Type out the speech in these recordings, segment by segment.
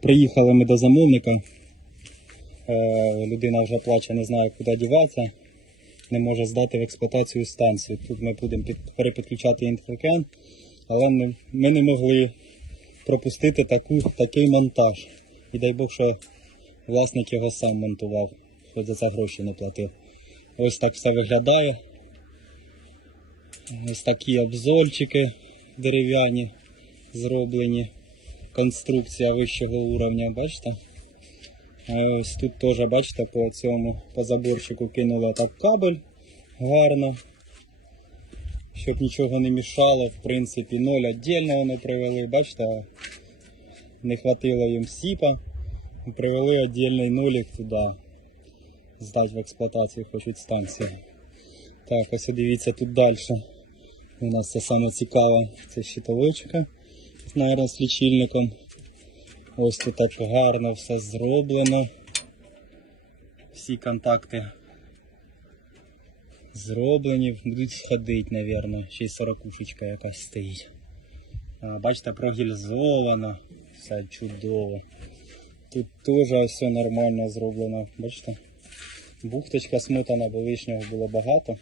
Приїхали ми до замовника. Е, Людина вже плаче, не знає, куди діватися. Не може здати в експлуатацію станцію. Тут ми будемо під, перепідключати інфокен, але ми не могли пропустити таку, такий монтаж. І дай Бог, що власник його сам монтував, що за це гроші не платив. Ось так все виглядає. Ось такі обзорчики дерев'яні зроблені. Конструкція вищого уровня, бачите? Ось тут теж, бачите, по цьому по заборчику кинули так кабель гарно. Щоб нічого не мішало, в принципі, ноль віддільно вони привели, бачите, не хватило їм сіпа. Привели віддільний нолик туди. Здати в експлуатацію хочуть станцію. Так, ось дивіться тут далі. У нас це саме цікаве. Це щитовичка, наверное, з лічильником. Ось тут так гарно все зроблено. Всі контакти зроблені, будуть ходити, мабуть. Ще й сорокушечка якась стоїть. Бачите, прогільзовано. Все чудово. Тут теж все нормально зроблено. Бачите? Бухточка смотана, бо лишнього було багато.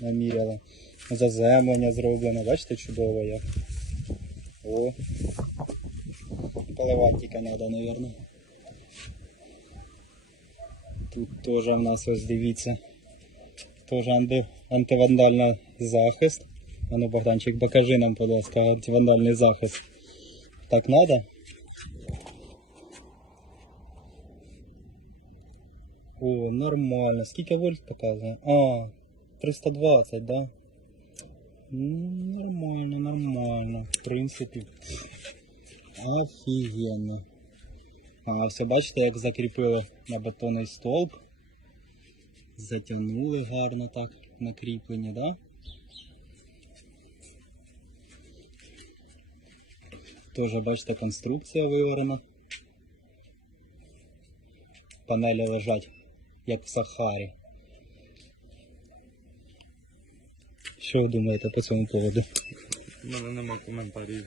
Наміряли. Заземлення зроблено, бачите, чудово як. О. Поливати треба, мабуть. Тут теж в нас ось дивіться. Теж анти, антивандальний захист. А ну, Богданчик, покажи нам, будь ласка, захист. Так треба? О, нормально. Скільки вольт показує? А, 320, да? Ну, нормально, принципі. Офігенно. А, все бачите, як закріпили на бетонний стовп. Затягнули гарно так на кріплення, да? Тоже, бачите, конструкція виварена. Панелі лежать, як в Сахарі. Що ви думаєте по цьому поводу? У мене нема коментарів.